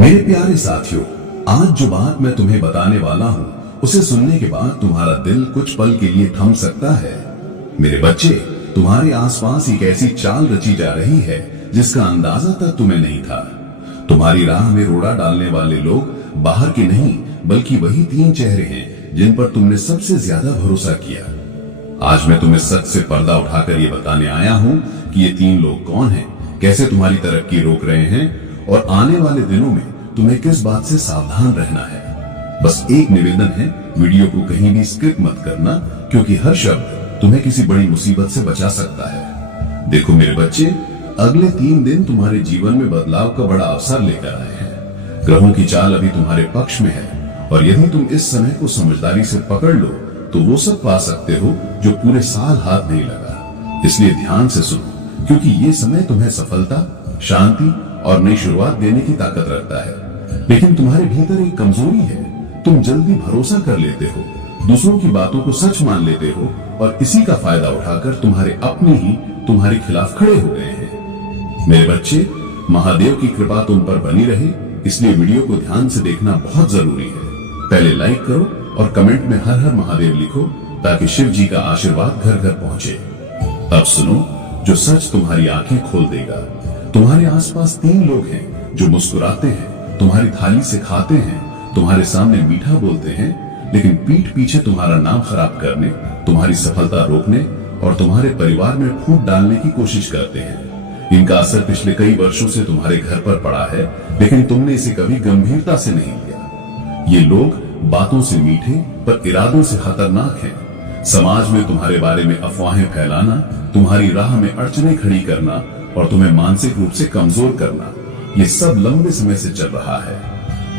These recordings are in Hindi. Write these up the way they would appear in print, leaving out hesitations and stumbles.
मेरे प्यारे साथियों, आज जो बात मैं तुम्हें बताने वाला हूँ उसे सुनने के बाद तुम्हारा दिल कुछ पल के लिए थम सकता है। मेरे बच्चे, तुम्हारे आसपास एक ऐसी चाल रची जा रही है जिसका अंदाजा तक तुम्हें नहीं था। तुम्हारी राह में रोड़ा डालने वाले लोग बाहर के नहीं बल्कि वही तीन चेहरे हैं जिन पर तुमने सबसे ज्यादा भरोसा किया। आज मैं तुम्हें सच से पर्दा उठाकर ये बताने आया हूँ कि ये तीन लोग कौन हैं, कैसे तुम्हारी तरक्की रोक रहे हैं और आने वाले दिनों में तुम्हें किस बात से सावधान रहना है। बस एक निवेदन है, वीडियो को कहीं भी स्किप मत करना, क्योंकि हर शब्द तुम्हें किसी बड़ी मुसीबत से बचा सकता है। देखो मेरे बच्चे, अगले 3 दिन तुम्हारे जीवन में बदलाव का बड़ा अवसर लेकर आए हैं। ग्रहों की चाल अभी तुम्हारे पक्ष में है और यदि तुम इस समय को समझदारी से पकड़ लो तो वो सब पा सकते हो जो पूरे साल हाथ नहीं लगा। इसलिए ध्यान से सुनो, क्योंकि ये समय तुम्हें सफलता, शांति और नई शुरुआत देने की ताकत रखता है। लेकिन तुम्हारे भीतर एक कमजोरी है, तुम जल्दी भरोसा कर लेते हो, दूसरों की बातों को सच मान लेते हो और इसी का फायदा उठाकर तुम्हारे अपने ही तुम्हारे खिलाफ खड़े हो गए हैं। मेरे बच्चे, महादेव की कृपा तुम पर बनी रहे, इसलिए वीडियो को ध्यान से देखना बहुत जरूरी है। पहले लाइक करो और कमेंट में हर हर महादेव लिखो ताकि शिव जी का आशीर्वाद घर घर पहुंचे। अब सुनो जो सच तुम्हारी आंखें खोल देगा। तुम्हारे आसपास 3 लोग हैं जो मुस्कुराते हैं, तुम्हारी थाली से खाते हैं, तुम्हारे सामने मीठा बोलते हैं, लेकिन पीठ पीछे तुम्हारा नाम खराब करने, तुम्हारी सफलता रोकने और तुम्हारे परिवार में फूट डालने की कोशिश करते हैं। इनका असर पिछले कई वर्षों से तुम्हारे घर पर पड़ा है, लेकिन तुमने इसे कभी गंभीरता से नहीं लिया। ये लोग बातों से मीठे पर इरादों से खतरनाक हैं। समाज में तुम्हारे बारे में अफवाहें फैलाना, तुम्हारी राह में अड़चनें खड़ी करना और तुम्हें मानसिक रूप से कमजोर करना, ये सब लंबे समय से चल रहा है।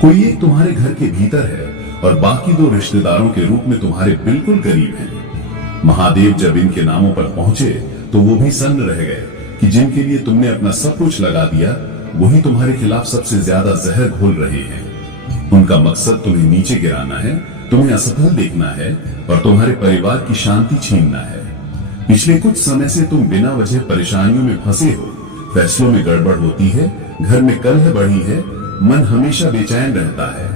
कोई एक तुम्हारे घर के भीतर है और बाकी 2 रिश्तेदारों के रूप में तुम्हारे बिल्कुल करीब हैं। महादेव जब इनके नामों पर पहुंचे तो वो भी सन्न रह गए कि जिनके लिए तुमने अपना सब कुछ लगा दिया, वही तुम्हारे खिलाफ सबसे ज्यादा जहर घोल रहे हैं। उनका मकसद तुम्हें नीचे गिराना है, तुम्हें असफल देखना है और तुम्हारे परिवार की शांति छीनना है। पिछले कुछ समय से तुम बिना वजह परेशानियों में फंसे हो, फैसलों में गड़बड़ होती है, घर में कलह बढ़ी है, मन हमेशा बेचैन रहता है।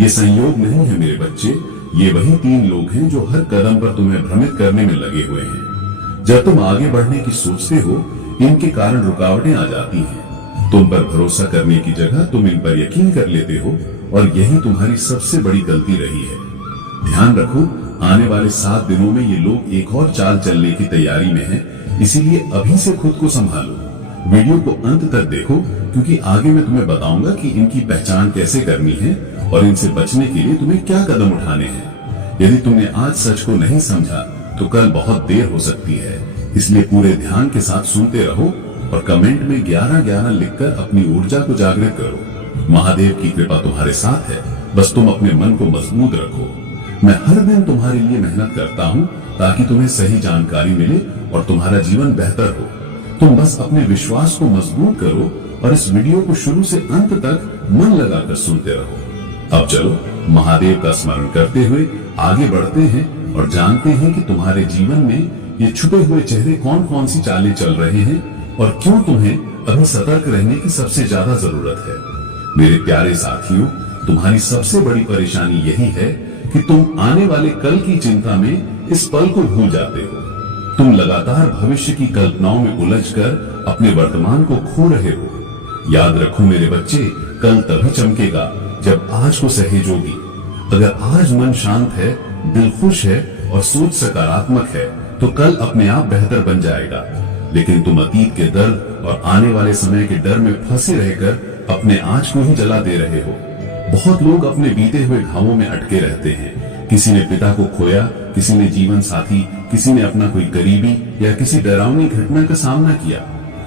ये संयोग नहीं है मेरे बच्चे, ये वही 3 लोग हैं जो हर कदम पर तुम्हें भ्रमित करने में लगे हुए हैं। जब तुम आगे बढ़ने की सोचते हो, इनके कारण रुकावटें आ जाती हैं। तुम पर भरोसा करने की जगह तुम इन पर यकीन कर लेते हो और यही तुम्हारी सबसे बड़ी गलती रही है। ध्यान रखो, आने वाले 7 दिनों में ये लोग एक और चाल चलने की तैयारी में हैं, इसीलिए अभी से खुद को संभालो। वीडियो को अंत तक देखो, क्योंकि आगे मैं तुम्हें बताऊंगा कि इनकी पहचान कैसे करनी है और इनसे बचने के लिए तुम्हें क्या कदम उठाने हैं। यदि तुमने आज सच को नहीं समझा तो कल बहुत देर हो सकती है, इसलिए पूरे ध्यान के साथ सुनते रहो और कमेंट में 11-11 लिखकर अपनी ऊर्जा को जागृत करो। महादेव की कृपा तुम्हारे साथ है, बस तुम अपने मन को मजबूत रखो। मैं हर दिन तुम्हारे लिए मेहनत करता हूँ ताकि तुम्हें सही जानकारी मिले और तुम्हारा जीवन बेहतर हो। तुम बस अपने विश्वास को मजबूत करो और इस वीडियो को शुरू से अंत तक मन लगाकर सुनते रहो। अब चलो महादेव का स्मरण करते हुए आगे बढ़ते हैं और जानते हैं कि तुम्हारे जीवन में ये छुपे हुए चेहरे कौन कौन सी चालें चल रहे हैं और क्यों तुम्हें अभी सतर्क रहने की सबसे ज्यादा जरूरत है। मेरे प्यारे साथियों, तुम्हारी सबसे बड़ी परेशानी यही है कि तुम आने वाले कल की चिंता में इस पल को भूल जाते हो। तुम लगातार भविष्य की कल्पनाओं में उलझकर अपने वर्तमान को खो रहे हो। याद रखो मेरे बच्चे, कल तभी चमकेगा जब आज को सहेजोगी। अगर आज मन शांत है, दिल खुश है और सोच सकारात्मक है तो कल अपने आप बेहतर बन जाएगा। लेकिन तुम अतीत के दर्द और आने वाले समय के डर में फंसे रहकर अपने आज को ही जला दे रहे हो। बहुत लोग अपने बीते हुए घावों में अटके रहते हैं। किसी ने पिता को खोया, किसी ने जीवन साथी, किसी ने अपना कोई करीबी या किसी डरावनी घटना का सामना किया।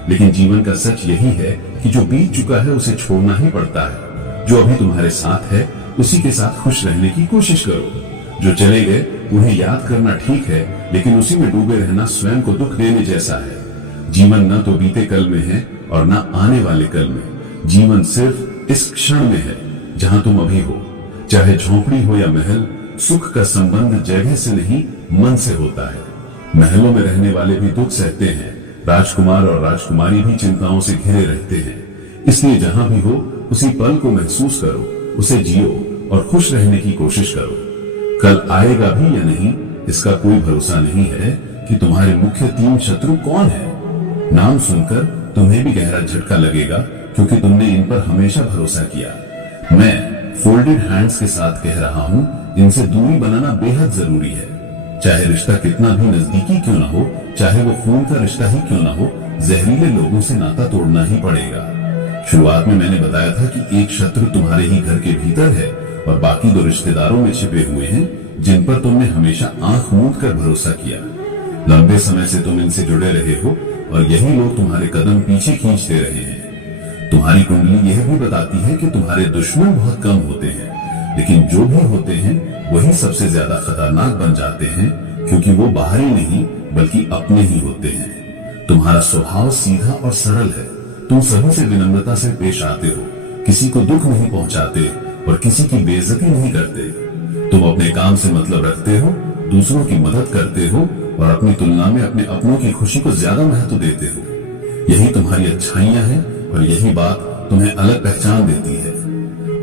लेकिन जीवन का सच यही है कि जो बीत चुका है उसे छोड़ना ही पड़ता है। जो अभी तुम्हारे साथ है उसी के साथ खुश रहने की कोशिश करो। जो चले गए उन्हें याद करना ठीक है, लेकिन उसी में डूबे रहना स्वयं को दुख देने जैसा है। जीवन न तो बीते कल में है और न आने वाले कल में। जीवन सिर्फ इस क्षण में है जहां तुम अभी हो। चाहे झोंपड़ी हो या महल, सुख का संबंध जगह से नहीं मन से होता है। महलों में रहने वाले भी दुख सहते हैं, राजकुमार और राजकुमारी भी चिंताओं से घिरे रहते हैं। इसलिए जहां भी हो उसी पल को महसूस करो, उसे जियो और खुश रहने की कोशिश करो। कल आएगा भी या नहीं इसका कोई भरोसा नहीं है कि तुम्हारे मुख्य 3 शत्रु कौन है। नाम सुनकर तुम्हें भी गहरा झटका लगेगा क्योंकि तुमने इन पर हमेशा भरोसा किया। मैं फोल्डेड हैंड्स के साथ कह रहा हूं, इनसे दूरी बनाना बेहद जरूरी है। चाहे रिश्ता कितना भी नजदीकी क्यों ना हो, चाहे वो खून का रिश्ता ही क्यों ना हो, जहरीले लोगों से नाता तोड़ना ही पड़ेगा। शुरुआत में मैंने बताया था कि एक शत्रु तुम्हारे ही घर के भीतर है और बाकी 2 रिश्तेदारों में छिपे हुए हैं जिन पर तुमने हमेशा आंख मूंद कर भरोसा किया। लंबे समय से तुम इनसे जुड़े रहे हो और यही लोग तुम्हारे कदम पीछे खींचते रहे हैं। तुम्हारी कुंडली यह भी बताती है कि तुम्हारे दुश्मन बहुत कम होते हैं, लेकिन जो भी होते हैं वही सबसे ज्यादा खतरनाक बन जाते हैं क्योंकि वो बाहरी नहीं बल्कि अपने ही होते हैं। तुम्हारा स्वभाव सीधा और सरल है। तुम सभी से विनम्रता से पेश आते हो, किसी को दुख नहीं पहुंचाते और किसी की बेइज्जती नहीं करते। तुम अपने काम से मतलब रखते हो, दूसरों की मदद करते हो और अपनी तुलना में अपने अपनों की खुशी को ज्यादा महत्व देते हो। यही तुम्हारी अच्छाइयां हैं और यही बात तुम्हें अलग पहचान देती है।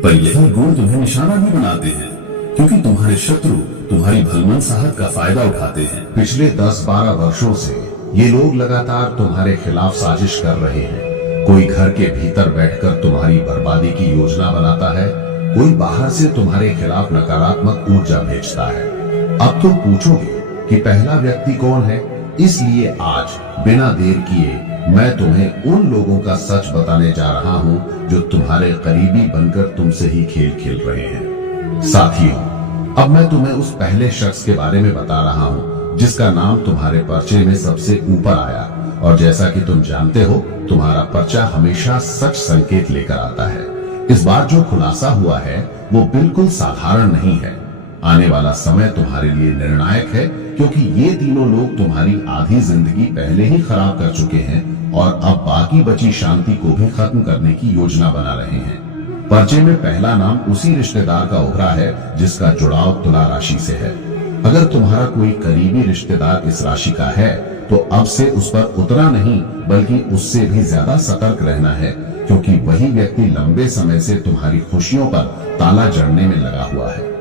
पर यही गुण तुम्हें निशाना भी बनाते हैं क्योंकि तुम्हारे शत्रु तुम्हारी भलमनसाहत का फायदा उठाते हैं। पिछले 10-12 वर्षों से ये लोग लगातार तुम्हारे खिलाफ साजिश कर रहे हैं। कोई घर के भीतर बैठकर तुम्हारी बर्बादी की योजना बनाता है, कोई बाहर से तुम्हारे खिलाफ नकारात्मक ऊर्जा भेजता है। अब तुम पूछोगे कि पहला व्यक्ति कौन है, इसलिए आज बिना देर किए मैं तुम्हें उन लोगों का सच बताने जा रहा हूं जो तुम्हारे करीबी बनकर तुमसे ही खेल खेल रहे हैं। साथियों, अब मैं तुम्हें उस पहले शख्स के बारे में बता रहा हूं जिसका नाम तुम्हारे पर्चे में सबसे ऊपर आया और जैसा कि तुम जानते हो तुम्हारा पर्चा हमेशा सच संकेत लेकर आता है। इस बार जो खुलासा हुआ है वो बिल्कुल साधारण नहीं है। आने वाला समय तुम्हारे लिए निर्णायक है क्योंकि ये तीनों लोग तुम्हारी आधी जिंदगी पहले ही खराब कर चुके हैं और अब बाकी बची शांति को भी खत्म करने की योजना बना रहे हैं। पर्चे में पहला नाम उसी रिश्तेदार का उभरा है जिसका जुड़ाव तुला राशि से है। अगर तुम्हारा कोई करीबी रिश्तेदार इस राशि का है तो अब से उस पर उतना नहीं बल्कि उससे भी ज्यादा सतर्क रहना है क्योंकि वही व्यक्ति लंबे समय से तुम्हारी खुशियों पर ताला जड़ने में लगा हुआ है।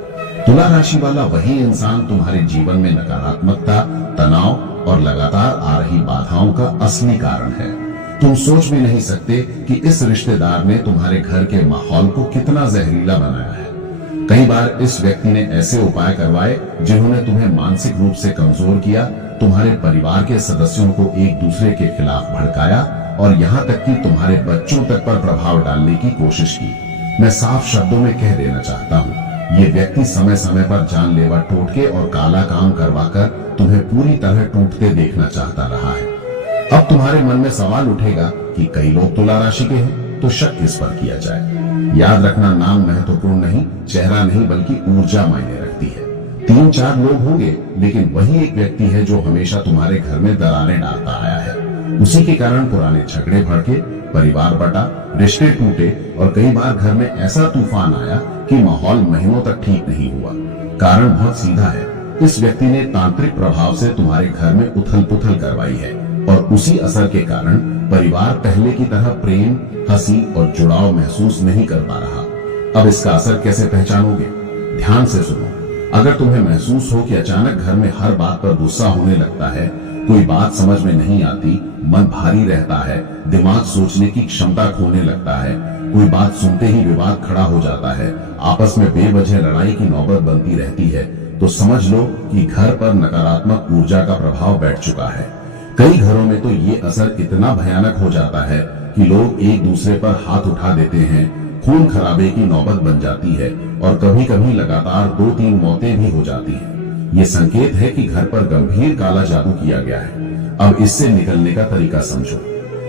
तुला राशि वाला वही इंसान तुम्हारे जीवन में नकारात्मकता, तनाव और लगातार आ रही बाधाओं का असली कारण है। तुम सोच भी नहीं सकते कि इस रिश्तेदार ने तुम्हारे घर के माहौल को कितना जहरीला बनाया है। कई बार इस व्यक्ति ने ऐसे उपाय करवाए जिन्होंने तुम्हें मानसिक रूप से कमजोर किया, तुम्हारे परिवार के सदस्यों को एक दूसरे के खिलाफ भड़काया और यहाँ तक कि तुम्हारे बच्चों तक पर प्रभाव डालने की कोशिश की। मैं साफ शब्दों में कह देना चाहता हूँ, ये व्यक्ति समय समय पर जानलेवा टोटके और काला काम करवाकर तुम्हें पूरी तरह टूटते देखना चाहता रहा है। अब तुम्हारे मन में सवाल उठेगा कि कई लोग तुला राशि के हैं तो शक किस पर किया जाए। याद रखना, नाम महत्वपूर्ण नहीं, चेहरा नहीं बल्कि ऊर्जा मायने रखती है। 3-4 लोग होंगे लेकिन वही एक व्यक्ति है जो हमेशा तुम्हारे घर में दरारें डालता आया है। उसी के कारण पुराने झगड़े भड़के, परिवार बटा, रिश्ते टूटे और कई बार घर में ऐसा तूफान आया कि माहौल महीनों तक ठीक नहीं हुआ। कारण बहुत सीधा है, इस व्यक्ति ने तांत्रिक प्रभाव से तुम्हारे घर में उथल पुथल करवाई है और उसी असर के कारण परिवार पहले की तरह प्रेम, हंसी और जुड़ाव महसूस नहीं कर पा रहा। अब इसका असर कैसे पहचानोगे? ध्यान से सुनो। अगर तुम्हें महसूस हो कि अचानक घर में हर बात पर गुस्सा होने लगता है, कोई बात समझ में नहीं आती, मन भारी रहता है, दिमाग सोचने की क्षमता खोने लगता है, कोई बात सुनते ही विवाद खड़ा हो जाता है, आपस में बेवजह लड़ाई की नौबत बनती रहती है, तो समझ लो कि घर पर नकारात्मक ऊर्जा का प्रभाव बैठ चुका है। कई घरों में तो ये असर इतना भयानक हो जाता है कि लोग एक दूसरे पर हाथ उठा देते हैं, खून खराबे की नौबत बन जाती है और कभी कभी लगातार 2-3 मौतें भी हो जाती हैं। ये संकेत है कि घर पर गंभीर काला जादू किया गया है। अब इससे निकलने का तरीका समझो।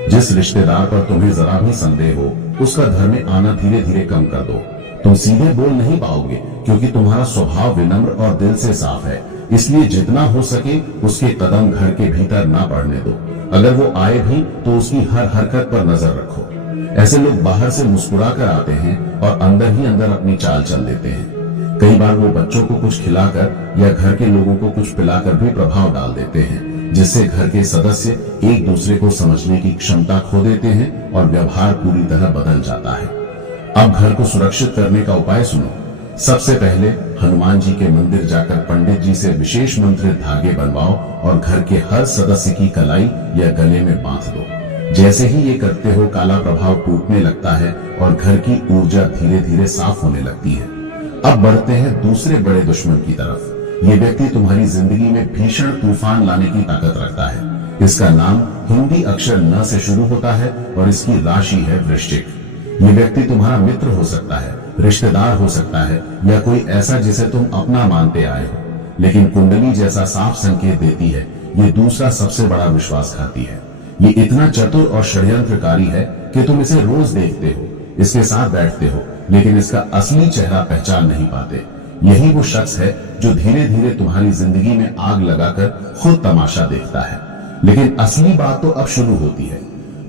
जिस रिश्तेदार पर तुम्हें जरा भी संदेह हो, उसका घर में आना धीरे धीरे कम कर दो। तुम सीधे बोल नहीं पाओगे क्योंकि तुम्हारा स्वभाव विनम्र और दिल से साफ है, इसलिए जितना हो सके उसके कदम घर के भीतर ना पड़ने दो। अगर वो आए भी तो उसकी हर हरकत पर नजर रखो। ऐसे लोग बाहर से मुस्कुरा कर आते हैं और अंदर ही अंदर अपनी चाल चल देते हैं। कई बार वो बच्चों को कुछ खिलाकर या घर के लोगों को कुछ पिलाकर भी प्रभाव डाल देते हैं, जिससे घर के सदस्य एक दूसरे को समझने की क्षमता खो देते हैं और व्यवहार पूरी तरह बदल जाता है। अब घर को सुरक्षित करने का उपाय सुनो। सबसे पहले हनुमान जी के मंदिर जाकर पंडित जी से विशेष मंत्रित धागे बनवाओ और घर के हर सदस्य की कलाई या गले में बांध दो। जैसे ही ये करते हो काला प्रभाव टूटने लगता है और घर की ऊर्जा धीरे धीरे साफ होने लगती है। अब बढ़ते हैं दूसरे बड़े दुश्मन की तरफ। ये व्यक्ति तुम्हारी जिंदगी में भीषण तूफान लाने की ताकत रखता है। इसका नाम हिंदी अक्षर न से शुरू होता है और इसकी राशि है वृश्चिक। ये व्यक्ति तुम्हारा मित्र हो सकता है, रिश्तेदार हो सकता है या कोई ऐसा जिसे तुम अपना मानते आए हो, लेकिन कुंडली जैसा साफ संकेत देती है ये दूसरा सबसे बड़ा विश्वासघाती है। ये इतना चतुर और षड्यंत्रकारी है कि तुम इसे रोज देखते हो, इसके साथ बैठते हो, लेकिन इसका असली चेहरा पहचान नहीं पाते। यही वो शख्स है जो धीरे धीरे तुम्हारी जिंदगी में आग लगाकर खुद तमाशा देखता है। लेकिन असली बात तो अब शुरू होती है।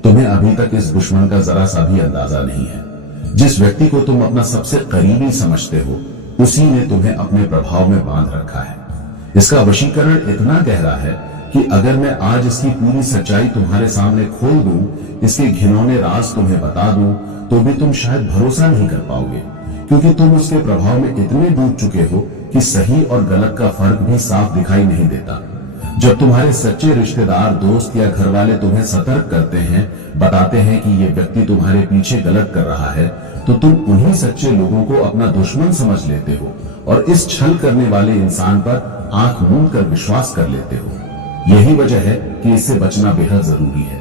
तुम्हें अभी तक इस दुश्मन का जरा सा भी अंदाजा नहीं है। जिस व्यक्ति को तुम अपना सबसे करीबी समझते हो उसी ने तुम्हें अपने प्रभाव में बांध रखा है। इसका वशीकरण इतना गहरा है कि अगर मैं आज इसकी पूरी सच्चाई तुम्हारे सामने खोल दूं, इसके घिनौने राज तुम्हें बता दूं, तो भी तुम शायद भरोसा नहीं कर पाओगे, क्योंकि तुम उसके प्रभाव में इतने डूब चुके हो कि सही और गलत का फर्क भी साफ दिखाई नहीं देता। जब तुम्हारे सच्चे रिश्तेदार, दोस्त या घर वाले तुम्हें सतर्क करते हैं, बताते हैं कि ये व्यक्ति तुम्हारे पीछे गलत कर रहा है, तो तुम उन्हीं सच्चे लोगों को अपना दुश्मन समझ लेते हो और इस छल करने वाले इंसान पर आंख मूंद कर विश्वास कर लेते हो। यही वजह है कि इससे बचना बेहद जरूरी है,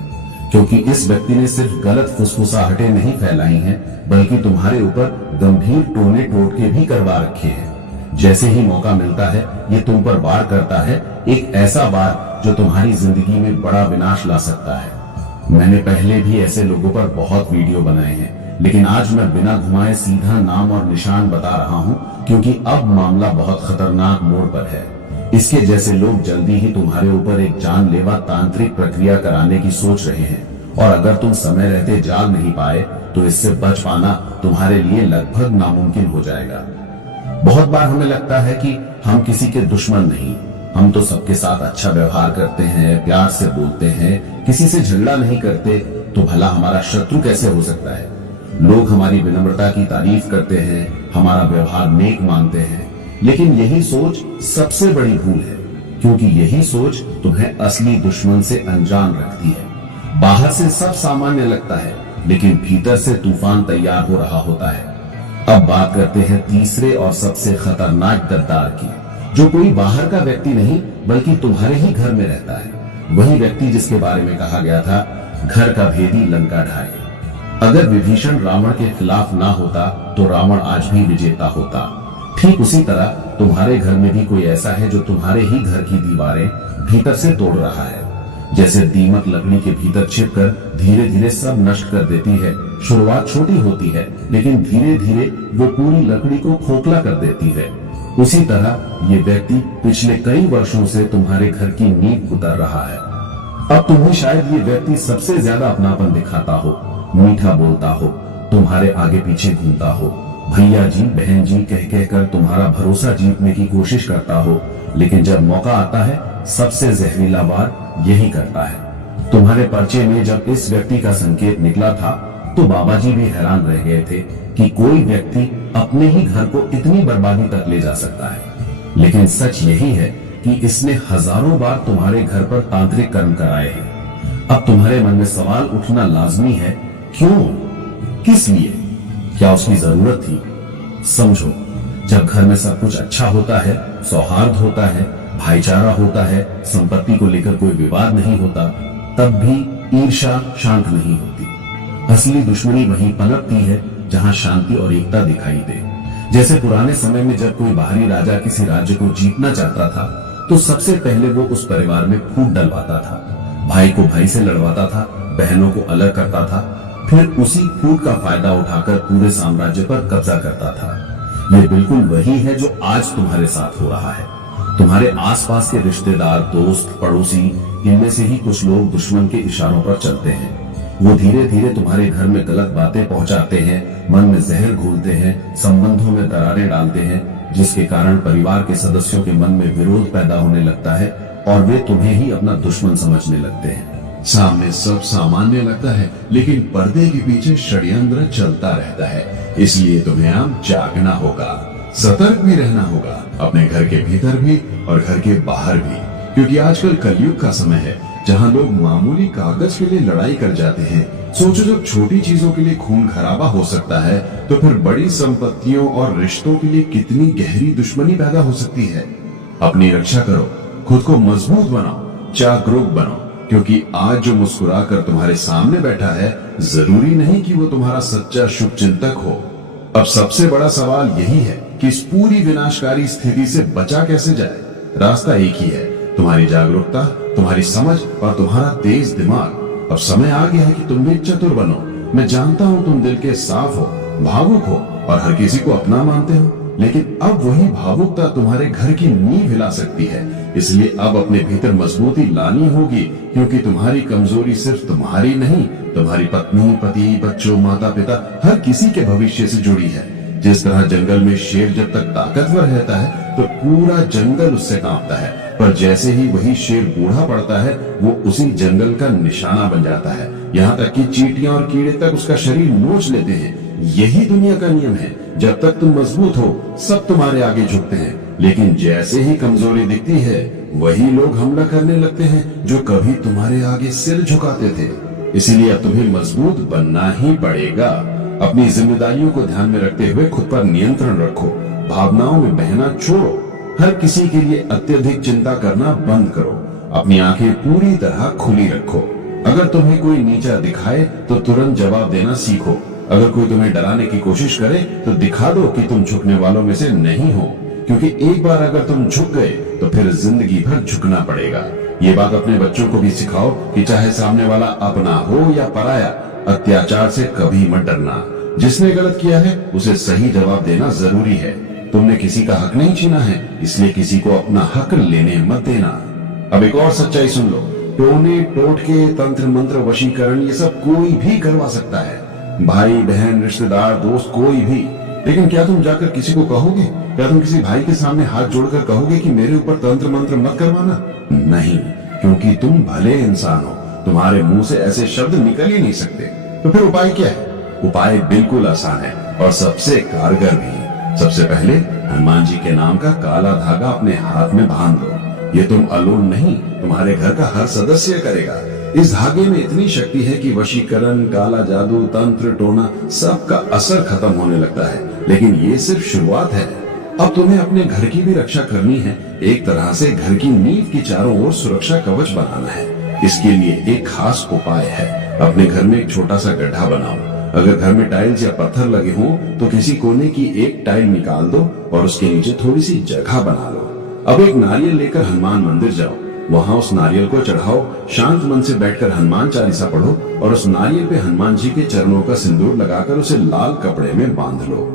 क्योंकि इस व्यक्ति ने सिर्फ गलत फुसफुसाहटें नहीं फैलाई हैं, बल्कि तुम्हारे ऊपर गंभीर टोने टोटके भी करवा रखे हैं। जैसे ही मौका मिलता है ये तुम पर वार करता है, एक ऐसा वार जो तुम्हारी जिंदगी में बड़ा विनाश ला सकता है। मैंने पहले भी ऐसे लोगों पर बहुत वीडियो बनाए हैं, लेकिन आज मैं बिना घुमाए सीधा नाम और निशान बता रहा हूं, क्योंकि अब मामला बहुत खतरनाक मोड़ पर है। इसके जैसे लोग जल्दी ही तुम्हारे ऊपर एक जानलेवा तांत्रिक प्रक्रिया कराने की सोच रहे हैं, और अगर तुम समय रहते जाग नहीं पाए तो इससे बच पाना तुम्हारे लिए लगभग नामुमकिन हो जाएगा। बहुत बार हमें लगता है कि हम किसी के दुश्मन नहीं, हम तो सबके साथ अच्छा व्यवहार करते हैं, प्यार से बोलते हैं, किसी से झगड़ा नहीं करते, तो भला हमारा शत्रु कैसे हो सकता है। लोग हमारी विनम्रता की तारीफ करते हैं, हमारा व्यवहार नेक मानते हैं, लेकिन यही सोच सबसे बड़ी भूल है, क्योंकि यही सोच तुम्हें असली दुश्मन से अनजान रखती है। बाहर से सब सामान्य लगता है, लेकिन भीतर से तूफान तैयार हो रहा होता है। अब बात करते हैं तीसरे और सबसे खतरनाक गद्दार की, जो कोई बाहर का व्यक्ति नहीं बल्कि तुम्हारे ही घर में रहता है। वही व्यक्ति जिसके बारे में कहा गया था, घर का भेदी लंका ढाए। अगर विभीषण रावण के खिलाफ ना होता तो रावण आज भी विजेता होता। ठीक उसी तरह तुम्हारे घर में भी कोई ऐसा है जो तुम्हारे ही घर की दीवारें भीतर से तोड़ रहा है। जैसे दीमक लकड़ी के भीतर छिपकर धीरे धीरे सब नष्ट कर देती है। शुरुआत छोटी होती है, लेकिन धीरे धीरे वो पूरी लकड़ी को खोखला कर देती है। उसी तरह ये व्यक्ति पिछले कई वर्षों से तुम्हारे घर की नींव उतर रहा है। अब तुम्हें शायद ये व्यक्ति सबसे ज्यादा अपनापन दिखाता हो, मीठा बोलता हो, तुम्हारे आगे पीछे घूमता हो, भैया जी बहन जी कह कहकर तुम्हारा भरोसा जीतने की कोशिश करता हो, लेकिन जब मौका आता है सबसे जहरीला वार यही करता है। तुम्हारे पर्चे में जब इस व्यक्ति का संकेत निकला था तो बाबा जी भी हैरान रह गए थे कि कोई व्यक्ति अपने ही घर को इतनी बर्बादी तक ले जा सकता है। लेकिन सच यही है कि इसने हजारों बार तुम्हारे घर पर तांत्रिक कर्म कराए हैं। अब तुम्हारे मन में सवाल उठना लाजमी है, क्यों, किस लिए, क्या उसकी जरूरत थी? समझो, जब घर में सब कुछ अच्छा होता है, सौहार्द होता है, भाईचारा होता है, संपत्ति को लेकर कोई विवाद नहीं होता, तब भी ईर्ष्या शांत नहीं होती। असली दुश्मनी वहीं पनपती है जहां शांति और एकता दिखाई दे। जैसे पुराने समय में जब कोई बाहरी राजा किसी राज्य को जीतना चाहता था तो सबसे पहले वो उस परिवार में फूट डलवाता था, भाई को भाई से लड़वाता था, बहनों को अलग करता था, फिर उसी फूट का फायदा उठाकर पूरे साम्राज्य पर कब्जा करता था। ये बिल्कुल वही है जो आज तुम्हारे साथ हो रहा है। तुम्हारे आसपास के रिश्तेदार, दोस्त, पड़ोसी, इनमें से ही कुछ लोग दुश्मन के इशारों पर चलते हैं। वो धीरे धीरे तुम्हारे घर में गलत बातें पहुंचाते हैं, मन में जहर घोलते हैं, संबंधों में दरारें डालते हैं, जिसके कारण परिवार के सदस्यों के मन में विरोध पैदा होने लगता है और वे तुम्हें ही अपना दुश्मन समझने लगते हैं। सामने सब सामान्य लगता है, लेकिन पर्दे के पीछे षड्यंत्र चलता रहता है। इसलिए तुम्हें अब जागना होगा, सतर्क भी रहना होगा, अपने घर के भीतर भी और घर के बाहर भी, क्योंकि आजकल कलयुग का समय है जहाँ लोग मामूली कागज के लिए लड़ाई कर जाते हैं। सोचो, जब छोटी चीजों के लिए खून खराबा हो सकता है तो फिर बड़ी संपत्तियों और रिश्तों के लिए कितनी गहरी दुश्मनी पैदा हो सकती है। अपनी रक्षा करो, खुद को मजबूत बनाओ, जागरूक बनो, क्योंकि आज जो मुस्कुरा कर तुम्हारे सामने बैठा है जरूरी नहीं कि वो तुम्हारा सच्चा शुभ चिंतक हो। अब सबसे बड़ा सवाल यही है कि इस पूरी विनाशकारी स्थिति से बचा कैसे जाए। रास्ता एक ही है, तुम्हारी जागरूकता, तुम्हारी समझ और तुम्हारा तेज दिमाग। अब समय आ गया है कि तुम भी चतुर बनो। मैं जानता हूँ तुम दिल के साफ हो, भावुक हो और हर किसी को अपना मानते हो, लेकिन अब वही भावुकता तुम्हारे घर की नींव हिला सकती है। इसलिए अब अपने भीतर मजबूती लानी होगी, क्योंकि तुम्हारी कमजोरी सिर्फ तुम्हारी नहीं, तुम्हारी पत्नी, पति, बच्चों, माता पिता, हर किसी के भविष्य से जुड़ी है। जिस तरह जंगल में शेर जब तक ताकतवर रहता है तो पूरा जंगल उससे कांपता है, पर जैसे ही वही शेर बूढ़ा पड़ता है वो उसी जंगल का निशाना बन जाता है। यहाँ तक कि चींटियां और कीड़े तक उसका शरीर नोच लेते हैं। यही दुनिया का नियम है, जब तक तुम मजबूत हो सब तुम्हारे आगे झुकते हैं, लेकिन जैसे ही कमजोरी दिखती है वही लोग हमला करने लगते हैं जो कभी तुम्हारे आगे सिर झुकाते थे। इसीलिए अब तुम्हें मजबूत बनना ही पड़ेगा। अपनी जिम्मेदारियों को ध्यान में रखते हुए खुद पर नियंत्रण रखो, भावनाओं में बहना छोड़ो, हर किसी के लिए अत्यधिक चिंता करना बंद करो, अपनी आंखें पूरी तरह खुली रखो। अगर तुम्हें कोई नीचा दिखाए तो तुरंत जवाब देना सीखो। अगर कोई तुम्हें डराने की कोशिश करे तो दिखा दो कि तुम झुकने वालों में से नहीं हो, क्योंकि एक बार अगर तुम झुक गए तो फिर जिंदगी भर झुकना पड़ेगा। ये बात अपने बच्चों को भी सिखाओ कि चाहे सामने वाला अपना हो या पराया, अत्याचार से कभी मत डरना। जिसने गलत किया है उसे सही जवाब देना जरूरी है। तुमने किसी का हक नहीं छीना है, इसलिए किसी को अपना हक लेने मत देना। अब एक और सच्चाई सुन लो, टोने, टोटके, तंत्र मंत्र, वशीकरण, ये सब कोई भी करवा सकता है, भाई बहन, रिश्तेदार, दोस्त, कोई भी। लेकिन क्या तुम जाकर किसी को कहोगे? क्या तुम किसी भाई के सामने हाथ जोड़कर कहोगे कि मेरे ऊपर तंत्र मंत्र मत करवाना? नहीं, क्योंकि तुम भले इंसान हो, तुम्हारे मुंह से ऐसे शब्द निकल ही नहीं सकते। तो फिर उपाय क्या है? उपाय बिल्कुल आसान है और सबसे कारगर भी। सबसे पहले हनुमान जी के नाम का काला धागा अपने हाथ में बांध लो। ये तुम अलोन नहीं, तुम्हारे घर का हर सदस्य करेगा। इस धागे में इतनी शक्ति है कि वशीकरण, काला जादू, तंत्र, टोना, सबका असर खत्म होने लगता है। लेकिन ये सिर्फ शुरुआत है। अब तुम्हें अपने घर की भी रक्षा करनी है। एक तरह से घर की नींव की चारों ओर सुरक्षा कवच बनाना है। इसके लिए एक खास उपाय है। अपने घर में एक छोटा सा गड्ढा बनाओ। अगर घर में टाइल्स या पत्थर लगे हों तो किसी कोने की एक टाइल निकाल दो और उसके नीचे थोड़ी सी जगह बना लो। अब एक नारियल लेकर हनुमान मंदिर जाओ, वहां उस नारियल को चढ़ाओ, शांत मन से बैठकर हनुमान चालीसा पढ़ो और उस नारियल पे हनुमान जी के चरणों का सिंदूर लगाकर उसे लाल कपड़े में बांध लो।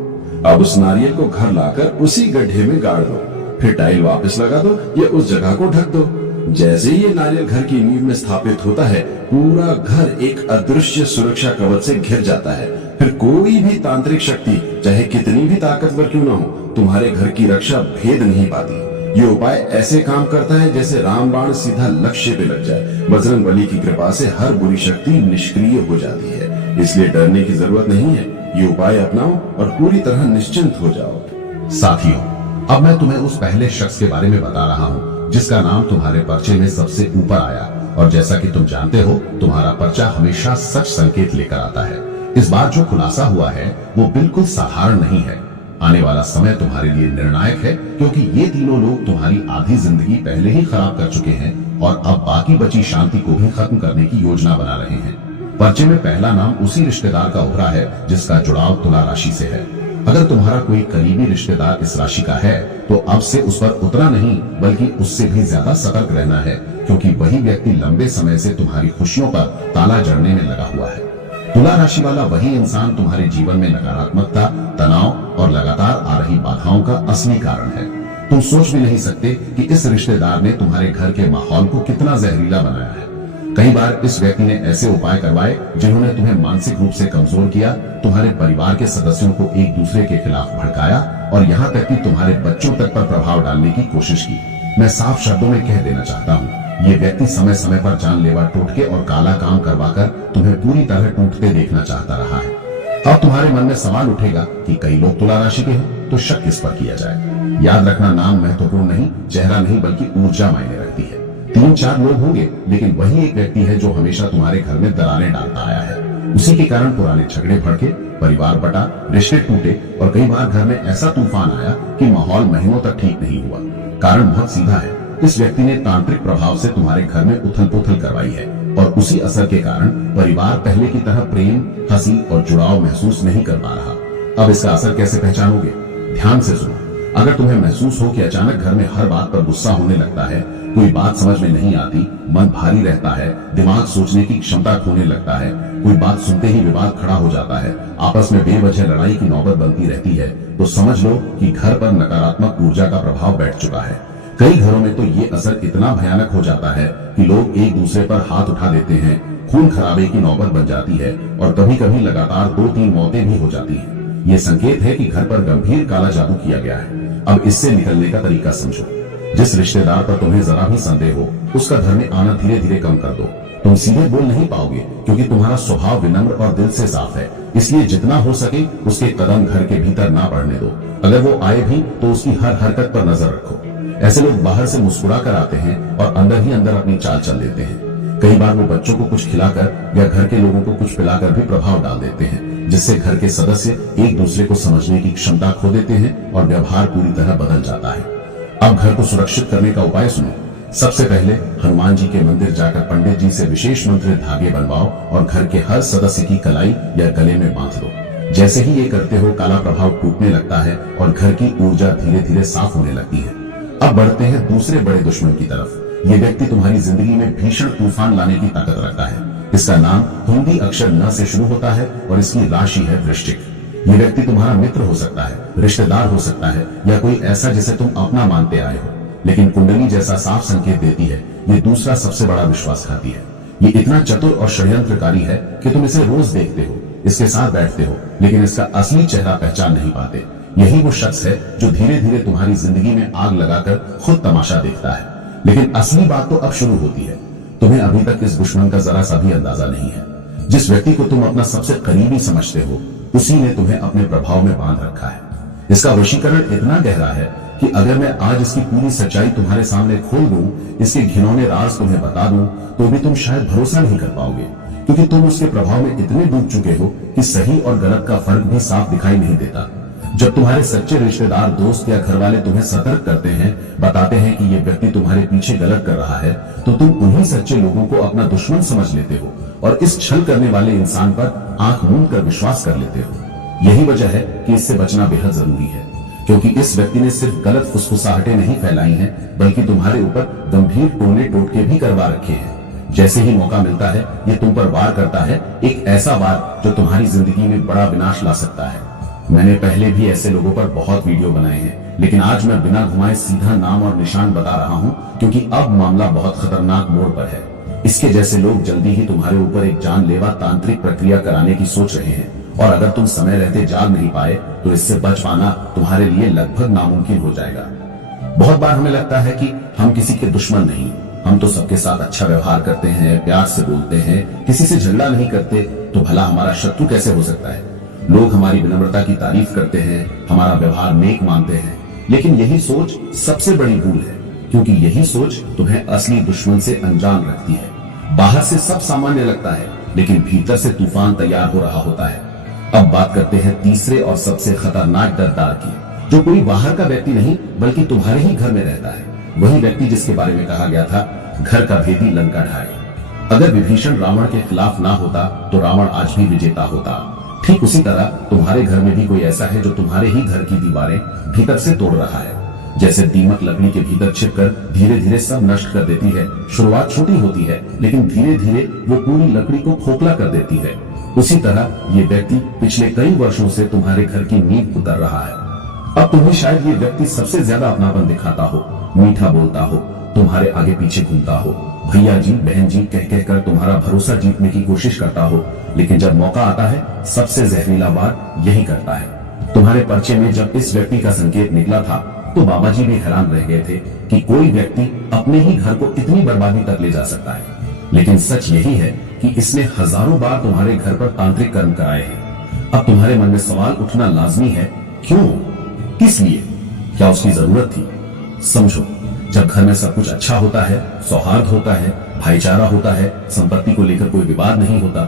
अब उस नारियल को घर लाकर उसी गड्ढे में गाड़ दो, फिर टाइल वापस लगा दो या उस जगह को ढक दो। जैसे ही ये नारियल घर की नींव में स्थापित होता है, पूरा घर एक अदृश्य सुरक्षा कवच से घिर जाता है। फिर कोई भी तांत्रिक शक्ति, चाहे कितनी भी ताकतवर क्यों ना हो, तुम्हारे घर की रक्षा भेद नहीं पाती। ये उपाय ऐसे काम करता है जैसे रामबाण सीधा लक्ष्य पे लग जाए। बजरंगबली की कृपा से हर बुरी शक्ति निष्क्रिय हो जाती है, इसलिए डरने की जरूरत नहीं है। ये उपाय अपनाओ और पूरी तरह निश्चिंत हो जाओ। साथियों, अब मैं तुम्हें उस पहले शख्स के बारे में बता रहा हूँ जिसका नाम तुम्हारे पर्चे में सबसे ऊपर आया, और जैसा कि तुम जानते हो तुम्हारा पर्चा हमेशा सच संकेत लेकर आता है। इस बार जो खुलासा हुआ है वो बिल्कुल साधारण नहीं है। आने वाला समय तुम्हारे लिए निर्णायक है, क्योंकि ये तीनों लोग तुम्हारी आधी जिंदगी पहले ही खराब कर चुके हैं और अब बाकी बची शांति को भी खत्म करने की योजना बना रहे हैं। पर्चे में पहला नाम उसी रिश्तेदार का उभरा है जिसका जुड़ाव तुला राशि से है। अगर तुम्हारा कोई करीबी रिश्तेदार इस राशि का है तो अब से उस पर उतना नहीं बल्कि उससे भी ज्यादा सतर्क रहना है, क्योंकि वही व्यक्ति लंबे समय से तुम्हारी खुशियों पर ताला जड़ने में लगा हुआ है। तुला राशि वाला वही इंसान तुम्हारे जीवन में नकारात्मकता, तनाव और लगातार आ रही बाधाओं का असली कारण है। तुम सोच भी नहीं सकते कि इस रिश्तेदार ने तुम्हारे घर के माहौल को कितना जहरीला बनाया है। कई बार इस व्यक्ति ने ऐसे उपाय करवाए जिन्होंने तुम्हें मानसिक रूप से कमजोर किया, तुम्हारे परिवार के सदस्यों को एक दूसरे के खिलाफ भड़काया और यहाँ तक कि तुम्हारे बच्चों तक पर प्रभाव डालने की कोशिश की। मैं साफ शब्दों में कह देना चाहता हूँ, ये व्यक्ति समय समय पर जानलेवा टोटके और काला काम करवाकर तुम्हें पूरी तरह टूटते देखना चाहता रहा है। अब तुम्हारे मन में सवाल उठेगा कि कई लोग तुला राशि के हैं, तो शक किस पर किया जाए। याद रखना, नाम महत्वपूर्ण नहीं, चेहरा नहीं, बल्कि ऊर्जा मायने रखती है। 3-4 लोग होंगे, लेकिन वही एक व्यक्ति है जो हमेशा तुम्हारे घर में दरारें डालता आया है। उसी के कारण पुराने झगड़े भड़के, परिवार बटा, रिश्ते टूटे और कई बार घर में ऐसा तूफान आया कि माहौल महीनों तक ठीक नहीं हुआ। कारण बहुत सीधा है, इस व्यक्ति ने तांत्रिक प्रभाव से तुम्हारे घर में उथल पुथल करवाई है और उसी असर के कारण परिवार पहले की तरह प्रेम, हंसी और जुड़ाव महसूस नहीं कर पा रहा। अब इसका असर कैसे पहचानोगे? ध्यान से सुनो। अगर तुम्हें महसूस हो कि अचानक घर में हर बात पर गुस्सा होने लगता है, कोई बात समझ में नहीं आती, मन भारी रहता है, दिमाग सोचने की क्षमता खोने लगता है, कोई बात सुनते ही विवाद खड़ा हो जाता है, आपस में बेवजह लड़ाई की नौबत बनती रहती है, तो समझ लो कि घर पर नकारात्मक ऊर्जा का प्रभाव बैठ चुका है। कई घरों में तो ये असर इतना भयानक हो जाता है कि लोग एक दूसरे पर हाथ उठा देते हैं, खून खराबे की नौबत बन जाती है और कभी कभी लगातार 2-3 मौतें भी हो जाती हैं। ये संकेत है कि घर पर गंभीर काला जादू किया गया है। अब इससे निकलने का तरीका समझो। जिस रिश्तेदार पर तुम्हें जरा भी संदेह हो, उसका घर में आना धीरे धीरे कम कर दो। तुम सीधे बोल नहीं पाओगे क्योंकि तुम्हारा स्वभाव विनम्र और दिल से साफ है, इसलिए जितना हो सके उसके कदम घर के भीतर ना बढ़ने दो। अगर वो आए भी तो उसकी हर हरकत पर नजर रखो। ऐसे लोग बाहर से मुस्कुरा कर आते हैं और अंदर ही अंदर अपनी चाल चल देते हैं। कई बार वो बच्चों को कुछ खिलाकर या घर के लोगों को कुछ पिलाकर भी प्रभाव डाल देते हैं, जिससे घर के सदस्य एक दूसरे को समझने की क्षमता खो देते हैं और व्यवहार पूरी तरह बदल जाता है। अब घर को सुरक्षित करने का उपाय सुनो। सबसे पहले हनुमान जी के मंदिर जाकर पंडित जी से विशेष मंत्र धागे बनवाओ और घर के हर सदस्य की कलाई या गले में बांध दो। जैसे ही ये करते हो, काला प्रभाव टूटने लगता है और घर की ऊर्जा धीरे धीरे साफ होने लगती है। अब बढ़ते हैं दूसरे बड़े दुश्मन की तरफ। ये व्यक्ति तुम्हारी जिंदगी में भीषण तूफान लाने की ताकत रखता है। इसका नाम हिंदी अक्षर न से शुरू होता है और इसकी राशि है वृश्चिक। ये व्यक्ति तुम्हारा मित्र हो सकता है, रिश्तेदार हो सकता है या कोई ऐसा जिसे तुम अपना मानते आए हो, लेकिन कुंडली जैसा साफ संकेत देती है। ये दूसरा सबसे बड़ा विश्वासघाती है। ये इतना चतुर और षड्यंत्रकारी है कि तुम इसे रोज देखते हो, इसके साथ बैठते हो, लेकिन इसका असली चेहरा पहचान नहीं पाते। यही वो शख्स है जो धीरे धीरे तुम्हारी जिंदगी में आग लगाकर खुद तमाशा देखता है। लेकिन असली बात तो अब शुरू होती है। तुम्हें अभी तक इस दुश्मन का जरा सा भी अंदाजा नहीं है। जिस व्यक्ति को तुम अपना सबसे करीबी समझते हो, उसी ने तुम्हें अपने प्रभाव में बांध रखा है। इसका वशीकरण इतना गहरा है कि अगर मैं आज इसकी पूरी सच्चाई तुम्हारे सामने खोल दूं, इसके घिनौने राज तुम्हें बता दूं, तो भी तुम शायद भरोसा नहीं कर पाओगे, क्योंकि तुम उसके प्रभाव में इतने डूब चुके हो कि सही और गलत का फर्क भी साफ दिखाई नहीं देता। जब तुम्हारे सच्चे रिश्तेदार, दोस्त या घर वाले तुम्हें सतर्क करते हैं, बताते हैं कि ये व्यक्ति तुम्हारे पीछे गलत कर रहा है, तो तुम उन्हीं सच्चे लोगों को अपना दुश्मन समझ लेते हो और इस छल करने वाले इंसान पर आंख मूंद कर विश्वास कर लेते हो। यही वजह है कि इससे बचना बेहद जरूरी है, क्योंकि इस व्यक्ति ने सिर्फ गलत फुसफुसाहटें नहीं फैलाई हैं, बल्कि तुम्हारे ऊपर गंभीर टोने टोटके भी करवा रखे हैं। जैसे ही मौका मिलता है, ये तुम पर वार करता है, एक ऐसा वार जो तुम्हारी जिंदगी में बड़ा विनाश ला सकता है। मैंने पहले भी ऐसे लोगों पर बहुत वीडियो बनाए हैं, लेकिन आज मैं बिना घुमाए सीधा नाम और निशान बता रहा हूं, क्योंकि अब मामला बहुत खतरनाक मोड़ पर है। इसके जैसे लोग जल्दी ही तुम्हारे ऊपर एक जानलेवा तांत्रिक प्रक्रिया कराने की सोच रहे हैं, और अगर तुम समय रहते जाग नहीं पाए तो इससे बच पाना तुम्हारे लिए लगभग नामुमकिन हो जाएगा। बहुत बार हमें लगता है कि हम किसी के दुश्मन नहीं, हम तो सबके साथ अच्छा व्यवहार करते हैं, प्यार से बोलते हैं, किसी से झगड़ा नहीं करते, तो भला हमारा शत्रु कैसे हो सकता है। लोग हमारी विनम्रता की तारीफ करते हैं, हमारा व्यवहार नेक मानते हैं, लेकिन यही सोच सबसे बड़ी भूल है, क्योंकि यही सोच तुम्हें असली दुश्मन से अनजान रखती है। बाहर से सब सामान्य लगता है, लेकिन भीतर से तूफान तैयार हो रहा होता है। अब बात करते हैं तीसरे और सबसे खतरनाक डरदार की, जो कोई बाहर का व्यक्ति नहीं बल्कि तुम्हारे ही घर में रहता है। वही व्यक्ति जिसके बारे में कहा गया था, घर का भेदी लंका ढाए। अगर विभीषण रावण के खिलाफ ना होता तो रावण आज भी विजेता होता। ठीक उसी तरह तुम्हारे घर में भी कोई ऐसा है जो तुम्हारे ही घर की दीवारें भीतर से तोड़ रहा है। जैसे दीमक लकड़ी के भीतर छिपकर धीरे धीरे सब नष्ट कर देती है। शुरुआत छोटी होती है, लेकिन धीरे धीरे वो पूरी लकड़ी को खोखला कर देती है। उसी तरह ये व्यक्ति पिछले कई वर्षों से तुम्हारे घर की नींव उतर रहा है। अब तुम्हें शायद ये व्यक्ति सबसे ज्यादा अपनापन दिखाता हो, मीठा बोलता हो, तुम्हारे आगे पीछे घूमता हो, भैया जी बहन जी कह कहकर तुम्हारा भरोसा जीतने की कोशिश करता हो, लेकिन जब मौका आता है सबसे जहरीला बात यही करता है। तुम्हारे पर्चे में जब इस व्यक्ति का संकेत निकला था तो बाबा जी भी हैरान रह गए थे कि कोई व्यक्ति अपने ही घर को इतनी बर्बादी तक ले जा सकता है। लेकिन सच यही है कि इसने हजारों बार तुम्हारे घर पर तांत्रिक कर्म कराए हैं। अब तुम्हारे मन में सवाल उठना लाजमी है, क्यों, किस लिए, क्या उसकी जरूरत थी? समझो, जब घर में सब कुछ अच्छा होता है, सौहार्द होता है, भाईचारा होता है, संपत्ति को लेकर कोई विवाद नहीं होता,